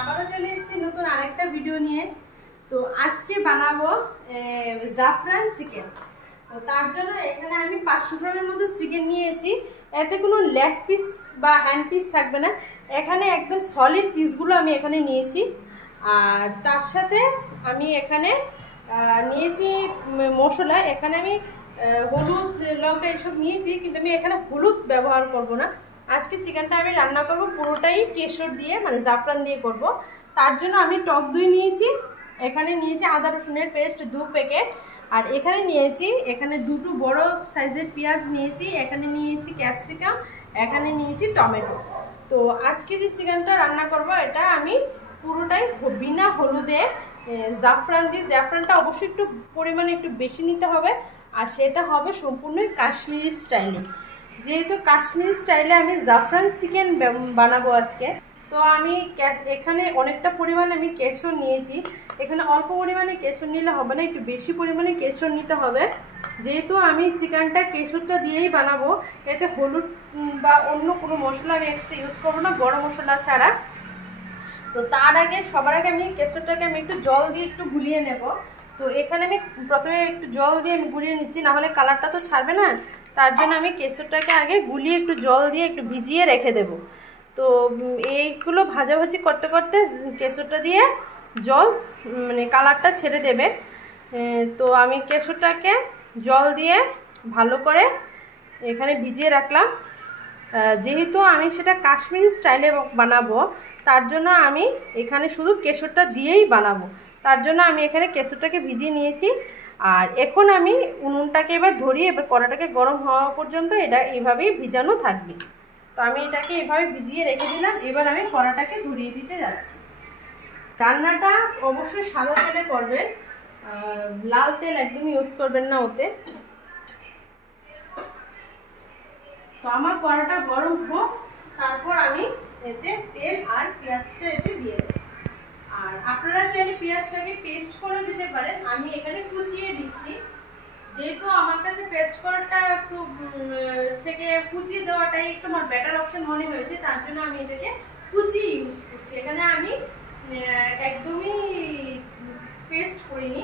আবারও চলে এসেছি নতুন আরেকটা ভিডিও নিয়ে। তো আজকে বানাবো জাফরান চিকেন। তো তার জন্য এখানে আমি 500 গ্রামের মতো চিকেন নিয়েছি। এতে কোনো লেগ পিস বা হ্যান্ড পিস থাকবে না, এখানে একদম সলিড পিসগুলো আমি এখানে নিয়েছি। আর তার সাথে আমি এখানে নিয়েছি মশলা। এখানে আমি হলুদ, লঙ্কা এসব নিয়েছি, কিন্তু আমি এখানে হলুদ ব্যবহার করব না। আজকে চিকেনটা আমি রান্না করব পুরোটাই কেশর দিয়ে, মানে জাফরান দিয়ে করব। তার জন্য আমি টক দই নিয়েছি, এখানে নিয়েছি আদা রসুনের পেস্ট 2 প্যাকেট, আর এখানে দুটো বড় সাইজের পেঁয়াজ নিয়েছি, এখানে নিয়েছি ক্যাপসিকাম, এখানে নিয়েছি টমেটো। তো আজকে যে চিকেনটা রান্না করব এটা আমি পুরোটাই বিনা হলুদে জাফরান দিয়ে। জাফরানটা অবশ্যই একটু পরিমাণে একটু বেশি নিতে হবে, আর সেটা হবে সম্পূর্ণই কাশ্মীরি স্টাইলে। যেহেতু কাশ্মীরি স্টাইলে আমি জাফরান চিকেন বানাবো আজকে, তো আমি এখানে অনেকটা পরিমাণে আমি কেশর নিয়েছি। এখানে অল্প পরিমাণে কেশর নিলে হবে না, একটু বেশি পরিমাণে কেশর নিতে হবে। যেহেতু আমি চিকেনটা কেশরটা দিয়েই বানাবো, এতে হলুদ বা অন্য কোনো মশলা আমি এক্সট্রা ইউজ করবো না, গরম মশলা ছাড়া। তো তার আগে সবার আগে আমি কেশরটাকে আমি একটু জল দিয়ে একটু গুলিয়ে নেব। তো এখানে আমি প্রথমে একটু জল দিয়ে আমি গুলিয়ে নিচ্ছি, নাহলে কালারটা তো ছাড়বে না। তার জন্য আমি কেশরটাকে আগে গুলিয়ে একটু জল দিয়ে একটু ভিজিয়ে রেখে দেব। তো এইগুলো ভাজাভাজি করতে করতে কেশরটা দিয়ে জল মানে কালারটা ছেড়ে দেবে। তো আমি কেশরটাকে জল দিয়ে ভালো করে এখানে ভিজিয়ে রাখলাম। যেহেতু আমি সেটা কাশ্মীরি স্টাইলে বানাবো, তার জন্য আমি এখানে শুধু কেশরটা দিয়েই বানাবো। তার জন্য আমি এখানে কেশরটাকে ভিজিয়ে নিয়েছি। আর এখন আমি উনুনটাকে এবার ধরিয়ে, এবার কড়াটাকে গরম হওয়া পর্যন্ত এটা এইভাবেই ভিজানো থাকবে। তো আমি এটাকে এভাবে ভিজিয়ে রেখে দিলাম। এবার আমি কড়াটাকে ধরিয়ে দিতে যাচ্ছি। রান্নাটা অবশ্যই সাদা তেলে করবেন, লাল তেল একদম ইউজ করবেন না ওতে। তো আমার কড়াটা গরম হোক, তারপর আমি এতে তেল আর পেঁয়াজটা এতে দিয়ে দেব। আর আপনারা চাইলে পেঁয়াজটাকে পেস্ট করে দিতে পারেন, আমি এখানে কুচিয়ে দিচ্ছি। যেহেতু আমার কাছে পেস্ট করাটা একটু থেকে কুচিয়ে দেওয়াটাই একটু আমার বেটার অপশন মনে হয়েছে, তার জন্য আমি এটাকে কুচিয়ে ইউজ করছি। এখানে আমি একদমই পেস্ট করিনি।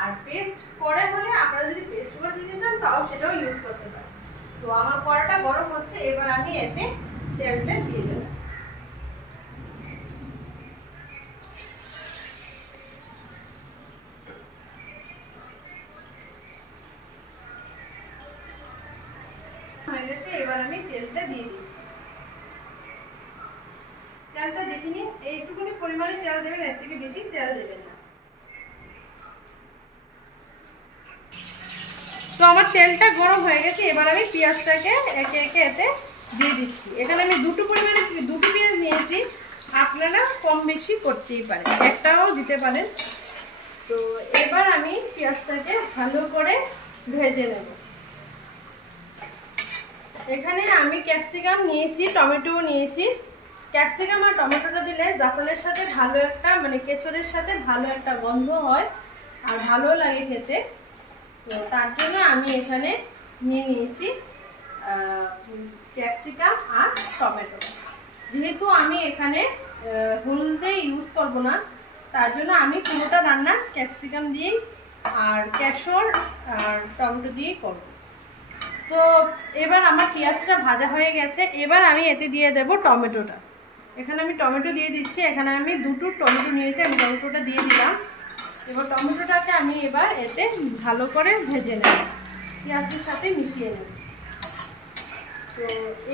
আর পেস্ট করে হলে আপনারা যদি পেস্ট করে দিতে চান তাও সেটাও ইউজ করতে পারেন। তো আমার কড়াটা গরম হচ্ছে, এবার আমি এতে তেলটা দিয়ে দেব। হয়ে গেছে, এবার আমি তেলটা দিয়ে দিচ্ছি। তেলটা দেখে নিন, এইটুকুনি পরিমাণে তেল দেবেন, এর থেকে বেশি তেল দেবেন না। তো আমার তেলটা গরম হয়ে গেছে, এবার আমি পেঁয়াজটাকে একে একে এতে দিয়ে দিচ্ছি। এখানে আমি দুটো পেঁয়াজ নিয়েছি, আপনারা কম বেশি করতেই পারেন, একটাও দিতে পারেন। তো এবার আমি পেঁয়াজটাকে ভালো করে ভেজে নেব। এখানে আমি ক্যাপসিকাম নিয়েছি, টমেটো নিয়েছি। ক্যাপসিকাম আর টমেটোটা দিলে জাফরানের সাথে ভালো একটা, মানে কেশরের সাথে ভালো একটা গন্ধ হয় আর ভালো লাগে খেতে। তো তার জন্য আমি এখানে নিয়ে নিয়েছি ক্যাপসিকাম আর টমেটো। যেহেতু আমি এখানে হলুদে ইউজ করব না, তার জন্য আমি পুরোটা রান্না ক্যাপসিকাম দিয়েই আর কেশর আর টমেটো দিয়েই করব। তো এবার আমার পেঁয়াজটা ভাজা হয়ে গেছে, এবার আমি এতে দিয়ে দেব টমেটোটা। এখানে আমি টমেটো দিয়ে দিচ্ছি। এখানে আমি দুটো টমেটো নিয়েছি, আমি টমেটোটা দিয়ে দিলাম। এবার টমেটোটাকে আমি এবার এতে ভালো করে ভেজে নেব, পেঁয়াজের সাথে মিশিয়ে নেব। তো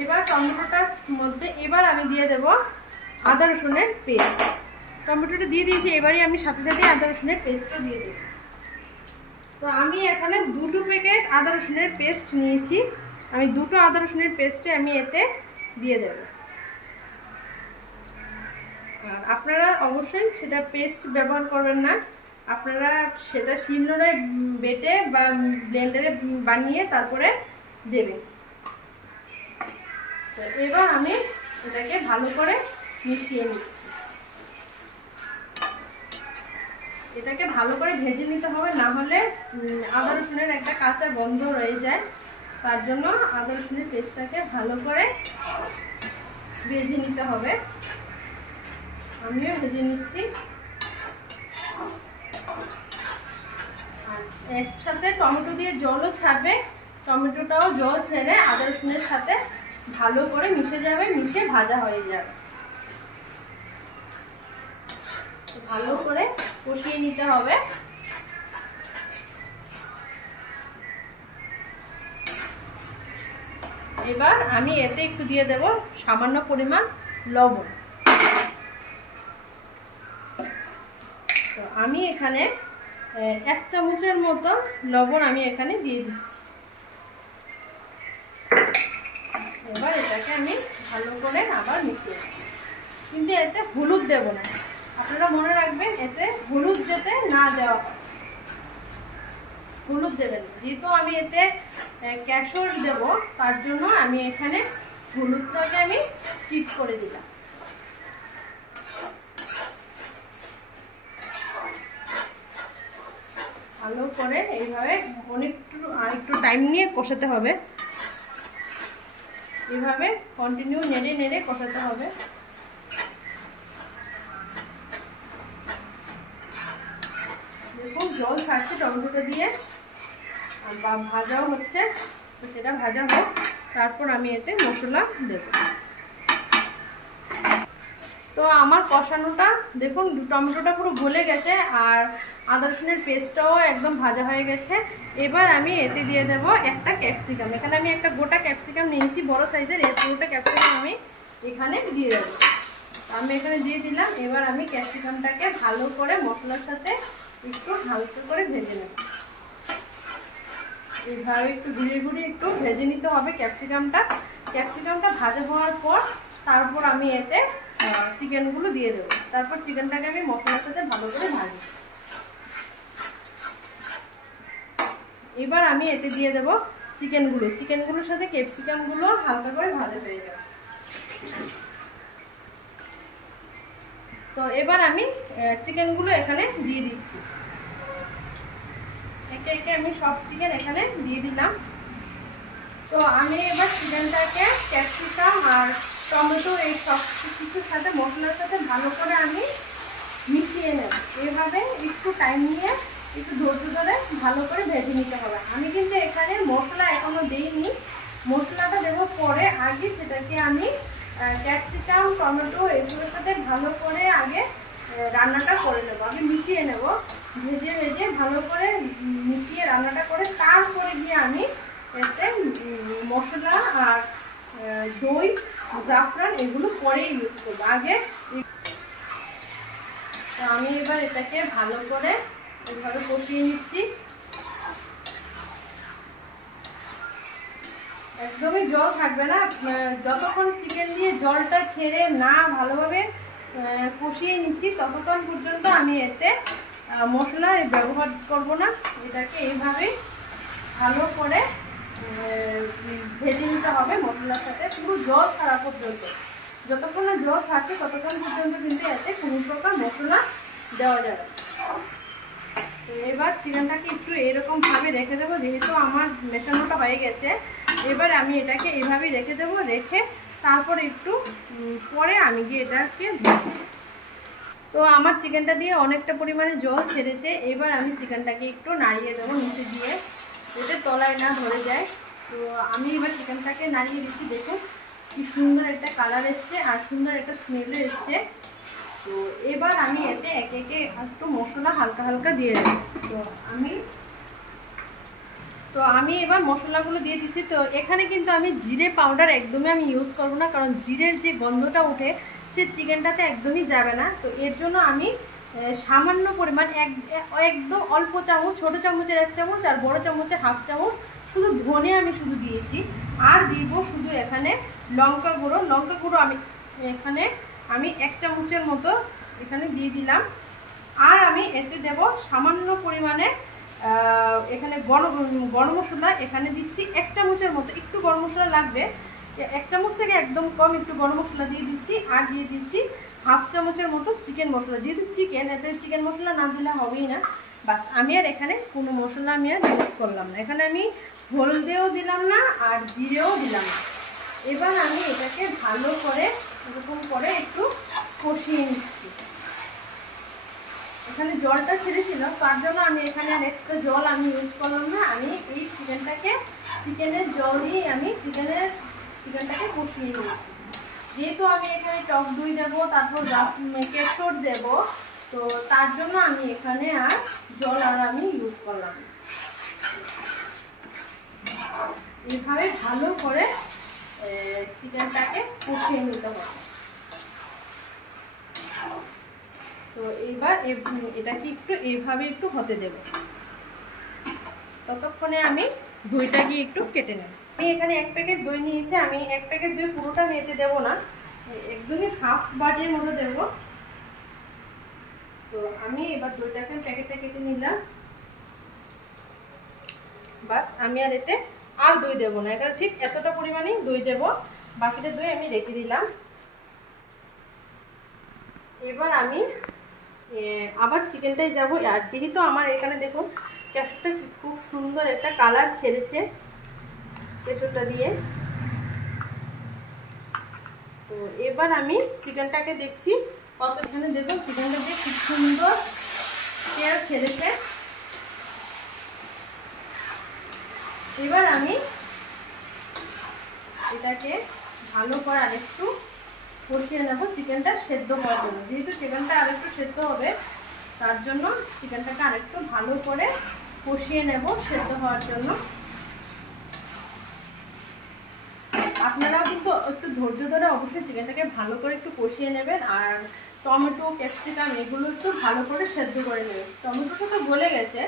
এবার টমেটোটার মধ্যে এবার আমি দিয়ে দেব আদা রসুনের পেস্ট। টমেটোটা দিয়ে দিয়েছি, এবারই আমি সাথে সাথে আদা রসুনের পেস্টটা দিয়ে দেব। তো আমি এখানে 2 প্যাকেট আদা রসুনের পেস্ট নিয়েছি, আমি 2 আদা রসুনের পেস্টে আমি এতে দিয়ে দেব। আর আপনারা অবশ্যই সেটা পেস্ট ব্যবহার করবেন না, আপনারা সেটা শিলনোড়ায় বেটে বা ব্লেন্ডারে বানিয়ে তারপরে দেবেন। তো এবার আমি এটাকে ভালো করে মিশিয়ে নিচ্ছি। এটাকে ভালো করে ভেজে নিতে হবে, না হলে আদা রসুনের একটা কাঁচা গন্ধ রয়ে যায়। তার জন্য আদা রসুনের পেস্টটাকে ভালো করে ভেজে নিতে হবে। আমিও ভেজে নিচ্ছি। আর একসাথে টমেটো দিয়ে জলও ছাড়বে, টমেটোটাও জল ছেড়ে আদা রসুনের সাথে ভালো করে মিশে যাবে, মিশে ভাজা হয়ে যাবে। ভালো করে কষিয়ে নিতে হবে। এবার আমি এতে একটু দিয়ে দেব সামান্য পরিমাণ লবণ। তো আমি এখানে 1 চামচের মতো লবণ আমি এখানে দিয়ে দিচ্ছি। এবার এটাকে আমি ভালো করে আবার মিশিয়ে দেব, কিন্তু এতে হলুদ দেব না। আপনারা মনে রাখবেন এতে হলুদ যেতে না দেওয়া হয়, হলুদ দেবেন। যেহেতু আমি এতে কেশর দেব, তার জন্য আমি এখানে হলুদটাকে আমি স্কিপ করে দিলাম। ভালো করে এইভাবে আরেকটু টাইম নিয়ে কষাতে হবে। এইভাবে কন্টিনিউ নেড়ে নেড়ে কষাতে হবে। দেখুন জল ছাড়ছে টমেটোটা দিয়ে, আর ভাজাও হচ্ছে। তো সেটা ভাজা হোক, তারপর আমি এতে মশলা দেব। তো আমার কষানোটা দেখুন টমেটোটা পুরো গলে গেছে, আর আদা রসুনের পেস্টটাও একদম ভাজা হয়ে গেছে। এবার আমি এতে দিয়ে দেব একটা ক্যাপসিকাম। এখানে আমি একটা গোটা ক্যাপসিকাম নিয়েছি, বড় সাইজের। এই পুরোটা ক্যাপসিকাম আমি এখানে দিয়ে দেবো। আমি এখানে দিয়ে দিলাম। এবার আমি ক্যাপসিকামটাকে ভালো করে মশলার সাথে একটু হালকা করে ভেজে নেব। এইভাবে একটু ঘুরিয়ে ঘুরিয়ে একটু ভেজে নিতে হবে ক্যাপসিকামটা ভাজা হওয়ার পর তারপর আমি এতে চিকেনগুলো দিয়ে দেবো। তারপর চিকেনটাকে আমি মশলার সাথে ভালো করে ভাজি। এবার আমি এতে দিয়ে দেবো চিকেনগুলোর সাথে ক্যাপসিকামগুলো হালকা করে ভাজা হয়ে যাবে। তো এবার আমি চিকেনগুলো এখানে দিয়ে দিচ্ছি। একে একে আমি সব চিকেন এখানে দিয়ে দিলাম। তো আমি এবার চিকেনটাকে ক্যাপসিকাম আর টমেটো এই সব কিছুর সাথে মশলার সাথে ভালো করে আমি মিশিয়ে নেব। এইভাবে একটু টাইম নিয়ে একটু ধৈর্য ধরে ভালো করে ভেজে নিতে হবে। আমি কিন্তু এখানে মশলা এখনো দেইনি, মশলাটা দেবো পরে। আগে সেটাকে আমি ক্যাপসিকাম টমেটো এগুলোর সাথে ভালো করে আগে রান্নাটা করে নেবো। আমি মিশিয়ে নেব, ভেজে ভেজে ভালো করে মিশিয়ে রান্নাটা করে তারপরে গিয়ে আমি এতে মশলা আর দই জাফরান এগুলো পরে ইউজ করবো। আগে আমি এবার এটাকে ভালো করে এইভাবে কষিয়ে নিচ্ছি। একদমই জল থাকবে না, যতক্ষণ চিকেন দিয়ে জলটা ছেড়ে না ভালোভাবে কষিয়ে নিচ্ছি ততক্ষণ পর্যন্ত আমি এতে মশলা ব্যবহার করব না। এটাকে এইভাবে ভালো করে ভেজে নিতে হবে মশলার সাথে, পুরো জল ছাড়া পর্যন্ত। যতক্ষণ না জল থাকে ততক্ষণ পর্যন্ত কিন্তু এতে কোনো প্রকার মশলা দেওয়া যাবে। তো এবার চিকেনটাকে একটু এরকমভাবে রেখে দেবো, যেহেতু আমার মেশানোটা হয়ে গেছে। এবার আমি এটাকে এভাবেই রেখে দেবো, রেখে তারপর একটু পরে আমি গিয়ে এটাকে তো আমার চিকেনটা দিয়ে অনেকটা পরিমাণে জল ছেড়েছে। এবার আমি চিকেনটাকে একটু নাড়িয়ে দেবো নিচে দিয়ে, যাতে তলায় না ধরে যায়। তো আমি এবার চিকেনটাকে নাড়িয়ে দিচ্ছি। দেখুন কি সুন্দর একটা কালার এসছে আর সুন্দর একটা স্মেলও এসছে। তো এবার আমি এতে একে একে একটু মশলা হালকা হালকা দিয়ে দেবো। তো আমি এবার মশলাগুলো দিয়ে দিচ্ছি। তো এখানে কিন্তু আমি জিরে পাউডার একদমই আমি ইউজ করবো না, কারণ জিরের যে গন্ধটা উঠে সে চিকেনটাতে একদমই যাবে না। তো এর জন্য আমি সামান্য পরিমাণ একদম অল্প চামচ, ছোটো চামচের 1 চামচ আর বড় চামচের 1/2 চামচ শুধু ধনে আমি শুধু দিয়েছি। আর দিব শুধু এখানে লঙ্কা গুঁড়ো আমি এখানে 1 চামচের মতো এখানে দিয়ে দিলাম। আর আমি এতে দেব সামান্য পরিমাণে এখানে গরম মশলা এখানে দিচ্ছি 1 চামচের মতো। একটু গরম মশলা লাগবে, 1 চামচ থেকে একদম কম একটু গরম মশলা দিয়ে দিচ্ছি। আর দিয়ে দিচ্ছি 1/2 চামচের মতো চিকেন মশলা। যেহেতু চিকেন, এতে চিকেন মশলা না দিলে হবেই না। বাস, আমি আর এখানে কোনো মশলা আমি আর ইউজ করলাম না। এখানে আমি হলদেও দিলাম না আর জিরেও দিলাম না। এবার আমি এটাকে ভালো করে এরকম করে একটু কষিয়ে নিচ্ছি। এখানে জলটা ছেড়েছিল, তার জন্য আমি এখানে আর এক্সট্রা জল আমি ইউজ করলাম না। আমি এই চিকেনের জল দিয়ে আমি চিকেনটাকে কষিয়ে নিয়েছি। যেহেতু আমি এখানে টক দই দেবো, তারপর কেশর দেব, তো তার জন্য আমি এখানে আর জল আমি ইউজ করলাম। এইভাবে ভালো করে চিকেনটাকে কষিয়ে নিতে হবে। তো এইবার এটাকে একটু এইভাবে একটু হতে দেব, ততক্ষণে আমি দইটাকে একটু কেটে নেব। আমি এখানে 1 প্যাকেট দই নিয়েছি। আমি 1 প্যাকেট দই পুরোটা নিতে দেবো না, একদমই হাফ বাটির মতো দেব। তো আমি এবার দইটাকে প্যাকেটে কেটে নিলাম। বাস, আমি আর এতে আর দই দেবো না, এটা ঠিক এতটা পরিমাণেই দই দেব, বাকিটা দই আমি রেখে দিলাম। এবার আমি আবার চিকেনটাই যাব। আর যেহেতু আমার এখানে দেখুন কেশরটা খুব সুন্দর একটা কালার ছেড়েছে কেশরটা দিয়ে, তো এবার আমি চিকেনটাকে দেখছি কত। এখানে দেখুন চিকেনটা দিয়ে খুব সুন্দর তেল ছেড়েছে। এবার আমি এটাকে ভালো করে আরেকটু কষিয়ে নেব চিকেনটা সেদ্ধ হওয়ার জন্য। যেহেতু চিকেনটা আরেকটু সেদ্ধ হবে, তার জন্য চিকেনটাকে আরেকটু ভালো করে কষিয়ে নেব সেদ্ধ হওয়ার জন্য। আপনারাও কিন্তু একটু ধৈর্য ধরে অবশ্যই চিকেনটাকে ভালো করে একটু কষিয়ে নেবেন। আর টমেটো, ক্যাপসিকাম এগুলো একটু ভালো করে সেদ্ধ করে নেবেন। টমেটোটা তো গলে গেছে,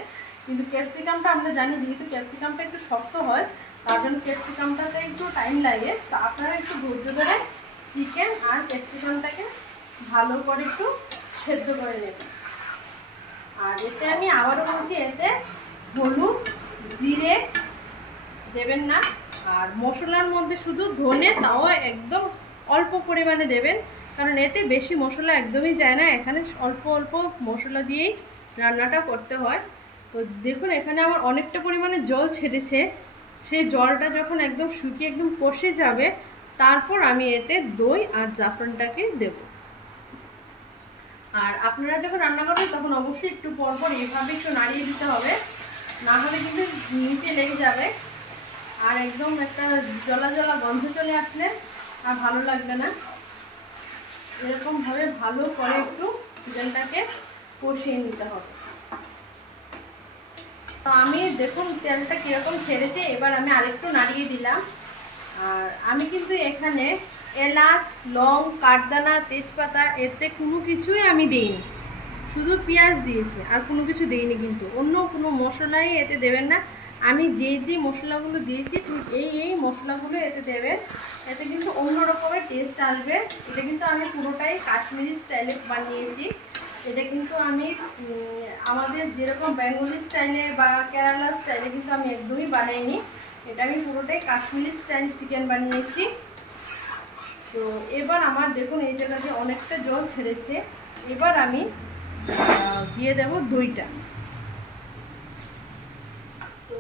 কিন্তু ক্যাপসিকামটা আমরা জানি যেহেতু ক্যাপসিকামটা একটু শক্ত হয়, তার জন্য ক্যাপসিকামটাতে একটু টাইম লাগে। তো আপনারা একটু ধৈর্য ধরে চিকেন আর ক্যাপসিকামটাকে ভালো করে একটু সেদ্ধ করে নেবেন। আর এতে আমি আবারও বলছি, এতে হলুদ, জিরে দেবেন না। আর মশলার মধ্যে শুধু ধনে, তাও একদম অল্প পরিমাণে দেবেন, কারণ এতে বেশি মশলা একদমই যায় না। এখানে অল্প অল্প মশলা দিয়েই রান্নাটা করতে হয়। তো দেখুন এখানে আমার অনেকটা পরিমাণে জল ছেড়েছে। সেই জলটা যখন একদম শুকিয়ে একদম কষে যাবে, তারপর আমি এতে দই আর জাফরানটাকে দেব। আর আপনারা যখন রান্না করবেন তখন অবশ্যই একটু পরপর এইভাবে একটু নাড়িয়ে দিতে হবে, না হলে কিন্তু নিচে লেগে যাবে। আর একদম একটা জলা জলা গন্ধ চলে আসলে আর ভালো লাগবে না। এরকমভাবে ভালো করে একটু চিকেনটাকে কষিয়ে নিতে হবে। তো আমি দেখুন তেলটা কীরকম ছেড়েছে, এবার আমি আরেকটু নাড়িয়ে দিলাম। আর আমি কিন্তু এখানে এলাচ, লং, কাঠদানা, তেজপাতা এতে কোনো কিছুই আমি দিইনি, শুধু পেঁয়াজ দিয়েছি, আর কোনো কিছু দিইনি। কিন্তু অন্য কোনো মশলাই এতে দেবেন না। আমি যে মশলাগুলো দিয়েছি ঠিক এই মশলাগুলো এতে দেবেন, এতে কিন্তু অন্য রকমের টেস্ট আসবে। এটা কিন্তু আমি পুরোটাই কাশ্মীরি স্টাইলে বানিয়েছি। এটা কিন্তু আমি আমাদের যেরকম বেঙ্গলি স্টাইলে বা কেরালা স্টাইলে কিন্তু আমি একদমই বানাইনি। এটা আমি পুরোটাই কাশ্মীরি স্টাইল চিকেন বানিয়েছি। তো এবার আমার দেখুন এই জায়গাতে অনেকটা জল ছেড়েছে। এবার আমি দিয়ে দেব দইটা। তো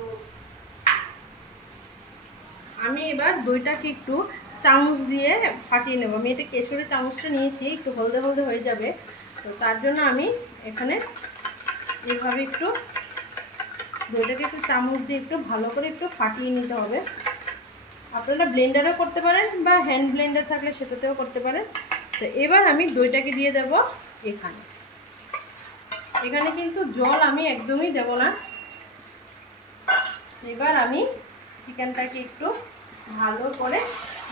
আমি এবার দইটাকে একটু চামচ দিয়ে ফাটিয়ে নেব। আমি এটা কেশরের চামচটা নিয়েছি, একটু হলদে হলদে হয়ে যাবে। তো তার জন্য আমি এখানে এইভাবে একটু দইটাকে একটু চামচ দিয়ে একটু ভালো করে একটু ফাটিয়ে নিতে হবে। আপনারা ব্লেন্ডারও করতে পারেন বা হ্যান্ড ব্লেন্ডার থাকলে সেটাতেও করতে পারেন। তো এবার আমি দইটাকে দিয়ে দেব এখানে। এখানে কিন্তু জল আমি একদমই দেব না। এবার আমি চিকেনটাকে একটু ভালো করে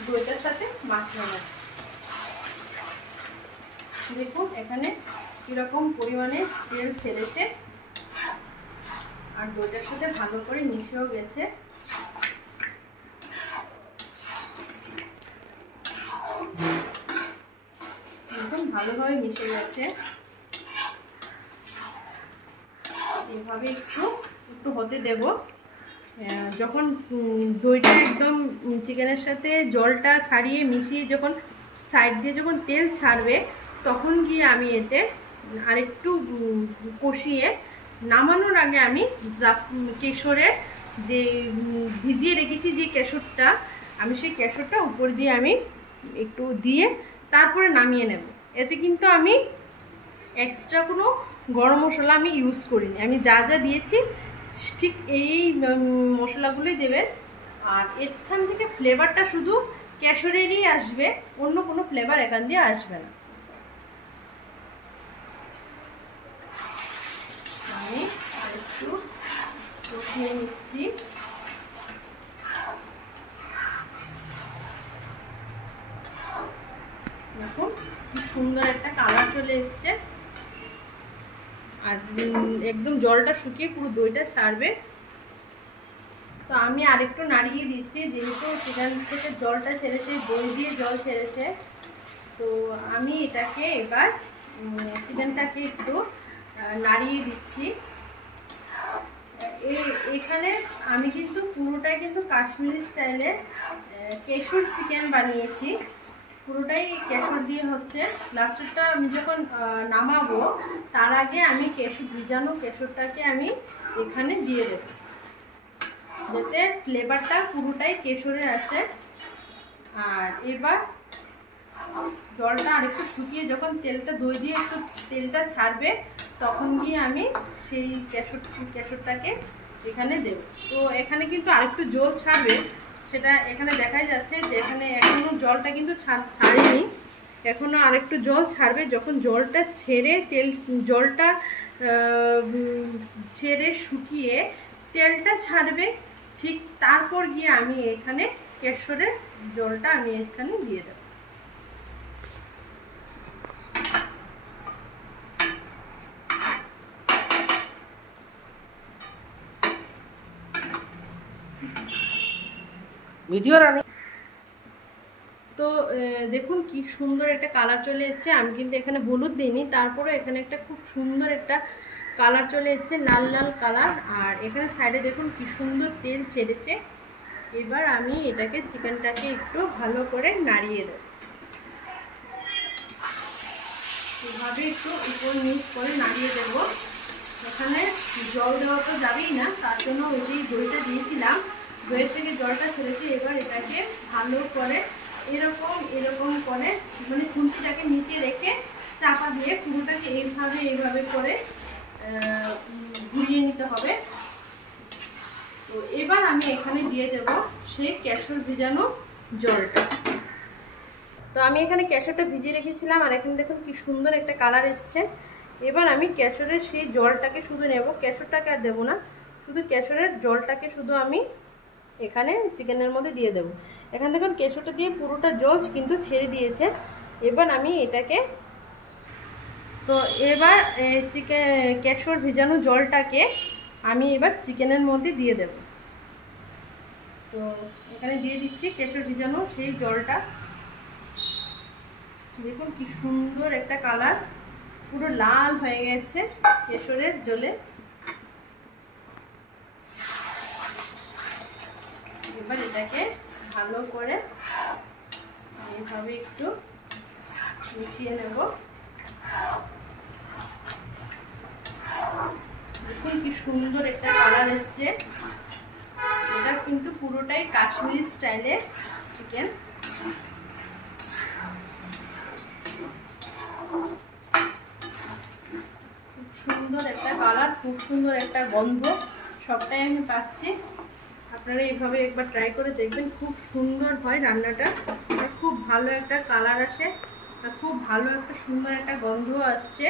দইটার সাথে মাখিয়ে নেব। দেখুন এখানে কীরকম পরিমাণে তেল ছেড়েছে আর দইটার সাথে ভালো করে মিশেও গেছে। একদম ভালোভাবে মিশে গেছে। এইভাবে একটু একটু হতে দেব। যখন দইটা একদম চিকেনের সাথে জলটা ছাড়িয়ে মিশিয়ে যখন সাইড দিয়ে যখন তেল ছাড়বে, তখন গিয়ে আমি এতে আরেকটু কষিয়ে নামানোর আগে আমি কেশরের যে ভিজিয়ে রেখেছি যে কেশরটা, আমি সেই কেশরটা উপর দিয়ে আমি একটু দিয়ে তারপরে নামিয়ে নেব। এতে কিন্তু আমি এক্সট্রা কোনো গরম মশলা আমি ইউজ করিনি। আমি যা যা দিয়েছি ঠিক এই মশলাগুলোই দেবেন। আর এখান থেকে ফ্লেভারটা শুধু কেশরেরই আসবে, অন্য কোনো ফ্লেভার এখান দিয়ে আসবে না। আমি আরেকটু কষিয়ে নিচ্ছি। দেখুন কি সুন্দর একটা কালার চলে এসছে। আর একদম জলটা শুকিয়ে পুরো দইটা ছাড়বে। তো আমি আরেকটু নাড়িয়ে দিচ্ছি, যেহেতু চিকেন থেকে জলটা ছেড়েছে, দই দিয়ে জল ছেড়েছে। তো আমি এটাকে এবার চিকেনটাকে একটু নাড়িয়ে দিচ্ছি। এখানে আমি কিন্তু পুরোটাই কিন্তু কাশ্মীরি স্টাইলে কেশর চিকেন বানিয়েছি, পুরোটাই কেশর দিয়ে হচ্ছে। লাস্টেরটা আমি যখন নামাবো তার আগে আমি ভিজানো কেশরটাকে আমি এখানে দিয়ে দেব, যাতে ফ্লেভারটা পুরোটাই কেশরে আসে। আর এবার জলটা আরেকটু শুকিয়ে যখন দই দিয়ে একটু তেলটা ছাড়বে তখন গিয়ে আমি সেই কেশরটাকে এখানে দেব। তো এখানে কিন্তু আরেকটু জল ছাড়বে, সেটা এখানে দেখাই যাচ্ছে যে এখানে এখনো জলটা কিন্তু ছাড়েনি, এখনো আরেকটু জল ছাড়বে। যখন জলটা ছেড়ে জলটা ছেড়ে শুকিয়ে তেলটা ছাড়বে, ঠিক তারপর গিয়ে আমি এখানে কেশরের জলটা আমি এখানে দিয়ে দেব। ভিডিও রানি। তো দেখুন কি সুন্দর একটা কালার চলে এসছে। আমি কিন্তু এখানে হলুদ দিইনি, তারপরে এখানে একটা খুব সুন্দর একটা কালার চলে এসছে, লাল লাল কালার। আর এখানে সাইডে দেখুন কি সুন্দর তেল ছেড়েছে। এবার আমি এটাকে চিকেনটাকে একটু ভালো করে নাড়িয়ে দেব, এভাবে একটু উপর নিচ করে নাড়িয়ে দেব। এখানে জল দেওয়া তো যাবেই না, তার জন্য ওই যে দইটা দিয়েছিলাম, দইয়ের থেকে জলটা ছেড়েছি। এবার এটাকে ভালো করে এরকম করে মানে খুন্তিটাকে নিচে রেখে চাপা দিয়ে পুরোটাকে এইভাবে করে ঘুরিয়ে নিতে হবে। তো এবার আমি এখানে দিয়ে দেব সেই কেশর ভিজানো জলটা। তো আমি এখানে কেশরটা ভিজিয়ে রেখেছিলাম, আর এখানে দেখুন কি সুন্দর একটা কালার এসছে। এবার আমি কেশরের সেই জলটাকে শুধু নেব, কেশরটাকে আর দেবো না, শুধু কেশরের জলটাকে শুধু আমি এখানে চিকেনের মধ্যে দিয়ে দেব। এখানে দেখুন কেশরটা দিয়ে পুরোটা জল কিন্তু ছেড়ে দিয়েছে। এবার আমি এটাকে, তো এবার কেশর ভিজানো জলটাকে আমি এবার চিকেনের মধ্যে দিয়ে দেব। তো এখানে দিয়ে দিচ্ছি কেশর ভিজানো সেই জলটা। দেখুন কি সুন্দর একটা কালার, পুরো লাল হয়ে গেছে কেশরের জলে। এবার এটাকে ভালো করে এইভাবে একটু মিশিয়ে নেব। দেখুন কি সুন্দর একটা কালার এসছে। এটা কিন্তু পুরোটাই কাশ্মীরি স্টাইলে চিকেন। খুব সুন্দর একটা কালার, খুব সুন্দর একটা গন্ধ, সবটাই আমি পাচ্ছি। আপনারা এইভাবে একবার ট্রাই করে দেখবেন, খুব সুন্দর হয় রান্নাটা, আর খুব ভালো একটা কালার আসে, আর খুব ভালো একটা সুন্দর একটা গন্ধ আসছে।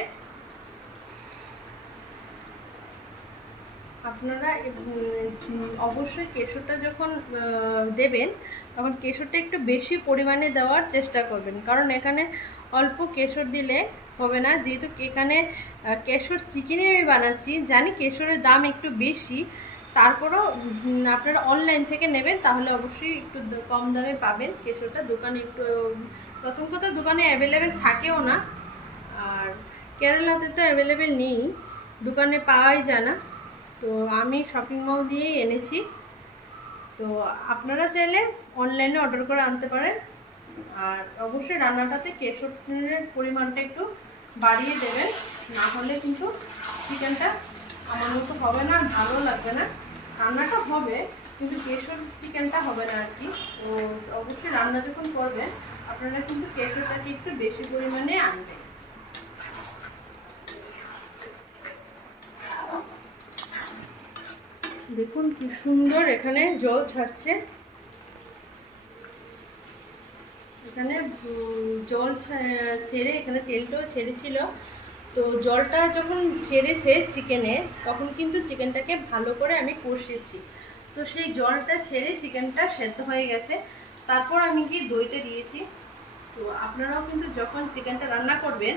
আপনারা অবশ্যই কেশরটা যখন দেবেন তখন কেশরটা একটু বেশি পরিমাণে দেওয়ার চেষ্টা করবেন, কারণ এখানে অল্প কেশর দিলে হবে না। যেহেতু এখানে কেশর চিকেনই আমি বানাচ্ছি, জানি কেশরের দাম একটু বেশি, তারপরও আপনারা অনলাইন থেকে নেবেন তাহলে অবশ্যই একটু কম দামে পাবেন কেশরটা। দোকানে একটু, প্রথম কথা দোকানে অ্যাভেলেবেল থাকেও না, আর কেরালাতে তো অ্যাভেলেবেল নেই, দোকানে পাওয়াই যায় না। তো আমি শপিং মল দিয়েই এনেছি। তো আপনারা চাইলে অনলাইনে অর্ডার করে আনতে পারেন। আর অবশ্যই রান্নাটাতে কেশরের পরিমাণটা একটু বাড়িয়ে দেবেন, না হলে কিন্তু চিকেনটা আমার মতো হবে না, ভালো লাগবে না। রান্নাটা হবে কিন্তু কেশর চিকেনটা হবে না আর কি। তো অবশ্যই রান্না যখন করবেন আপনারা কিন্তু কেশরটাকে একটু বেশি পরিমাণে আনবেন। দেখুন কি সুন্দর এখানে জল ছাড়ছে, এখানে জল ছেড়ে এখানে তেলটাও ছেড়েছিল। তো জলটা যখন ছেড়েছে চিকেনে তখন কিন্তু চিকেনটাকে ভালো করে আমি কষিয়েছি। তো সেই জলটা ছেড়ে চিকেনটা সেদ্ধ হয়ে গেছে। তারপর আমি কি দইটা দিয়েছি। তো আপনারাও কিন্তু যখন চিকেনটা রান্না করবেন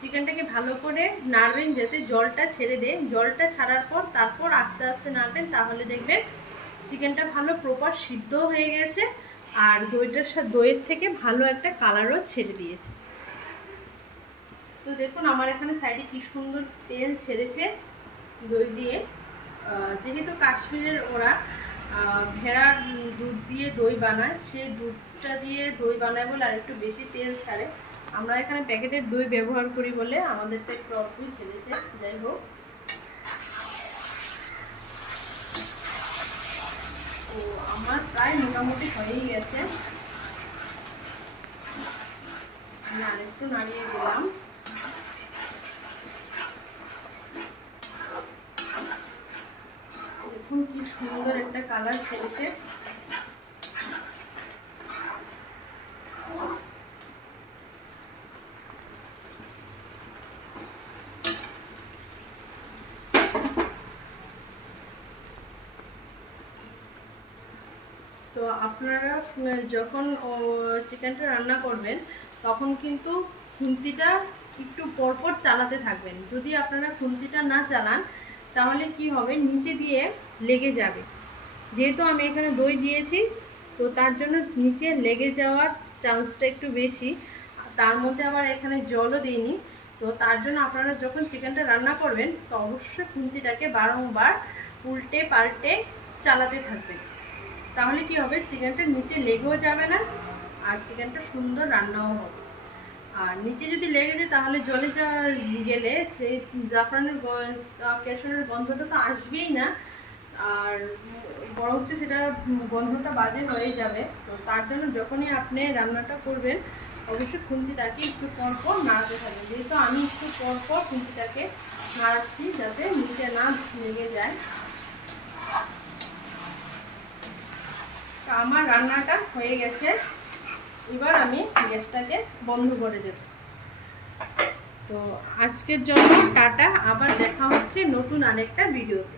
চিকেনটাকে ভালো করে নাড়বেন যাতে জলটা ছেড়ে দেয়। জলটা ছাড়ার পর তারপর আস্তে আস্তে নাড়বেন, তাহলে দেখবেন চিকেনটা ভালো প্রপার সিদ্ধ হয়ে গেছে আর দইটার সাথে দইয়ের থেকে ভালো একটা কালারও ছেড়ে দিয়েছে। তো দেখুন আমার এখানে সাইডে কি সুন্দর তেল ছেড়েছে দই দিয়ে। যেহেতু কাশ্মীরের ওরা ভেড়ার দুধ দিয়ে দই বানায়, সেই দুধটা দিয়ে দই বানায় বলে আর একটু বেশি তেল ছাড়ে। আমরা এখানে প্যাকেটের দই ব্যবহার করি বলে আমাদেরটা একটু অল্পই ছেড়েছে। যাই হোক, তো আমার প্রায় মোটামুটি হয়েই গেছে। আমি আরেকটু নাড়িয়ে দিলাম। দেখুন কি সুন্দর একটা কালার ছেড়েছে। তো আপনারা যখন চিকেনটা রান্না করবেন তখন কিন্তু খুন্তিটা একটু পরপর চালাতে থাকবেন। যদি আপনারা খুন্তিটা না চালান তাহলে কি হবে, নিচে দিয়ে লেগে যাবে। যেহেতু আমি এখানে দই দিয়েছি তো তার জন্য নিচে লেগে যাওয়ার চান্সটা একটু বেশি। তার মধ্যে আবার এখানে জলও দিইনি। তো তার জন্য আপনারা যখন চিকেনটা রান্না করবেন তো অবশ্যই খুন্তিটাকে বারংবার উল্টে পাল্টে চালাতে থাকবেন। তাহলে কি হবে, চিকেনটা নিচে লেগেও যাবে না আর চিকেনটা সুন্দর রান্নাও হবে। আর নিচে যদি লেগে যায় তাহলে জলে গেলে সেই জাফরানের কেশরের গন্ধটা তো আসবেই না, আর বরঞ্চ সেটা গন্ধটা বাজে হয়ে যাবে। তো তার জন্য যখনই আপনি রান্নাটা করবেন অবশ্যই খুন্তিটাকে একটু পরপর নাড়াতে থাকবেন। যেহেতু আমি একটু পরপর খুন্তিটাকে নাড়াচ্ছি যাতে নিচে না লেগে যায়। আমার রান্নাটা হয়ে গেছে, এবার আমি গ্যাসটাকে বন্ধ করে দেব। তো আজকের জন্য টাটা, আবার দেখা হচ্ছে নতুন আরেকটা ভিডিওতে।